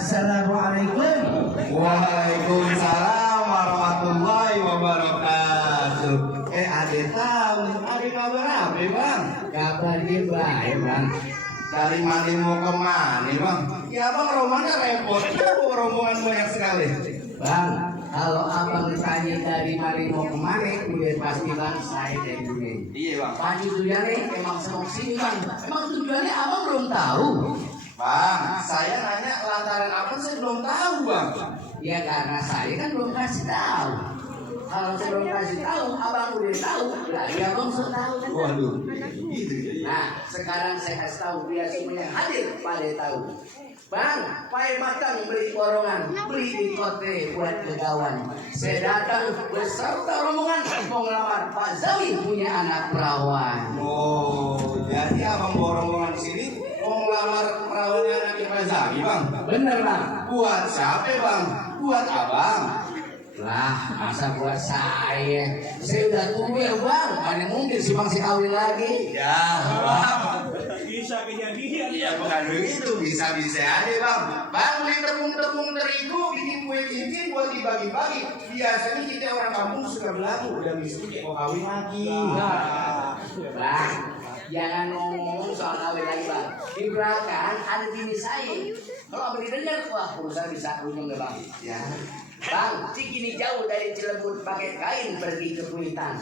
Assalamualaikum. Waalaikumsalam warahmatullahi wabarakatuh. Ade tahu, ade kabar apa bang? Kabar dia baik bang. Dari mana mau ke mana bang? Ya bang, rombongan repot, rombongan banyak sekali. Bang, kalau abang ditanya dari mana mau kemana, udah pasti bang saya dari dunia. Iya bang. Tadi tujuannya emang senang sini bang. Emang tujuannya abang belum tahu. Bang, saya nanya lantaran apa saya belum tahu bang. Ya karena saya kan belum kasih tahu. Kalau saya belum kasih tahu, abang udah tahu. Berarti abang sudah tahu. Waduh, gitu. Nah, sekarang saya kasih tahu biar semuanya hadir pada tahu. Bang, Pak Matang beli borongan, beli di kote buat kegawan. Saya datang beserta rombongan mau ngelamar Pak Zawi punya anak perawan. Oh, jadi abang bawa rombongan sini mau ngelamar perawannya anaknya Pak Zawi bang? Bener bang? Buat siapa bang? Buat abang. Lah, masa buat saya? Saya udah tua ya bang, mana mungkin si bang si kawin lagi? Ya, bang. Bisa kejadian. Iya bukan begitu, bisa-bisa aja bang. Bang beli tepung-tepung terigu, bikin kue cincin buat dibagi-bagi. Biasanya kita orang kampung suka bilang udah miskin mau kawin lagi. Bang, jangan ngomong soal kawin lagi bang. Di belakang ada bini saya. Kalau abang didengar, wah urusan bisa runyong deh bang. Ya. Bang, Cikini jauh dari Cilebut pakai kain pergi ke Kuitang.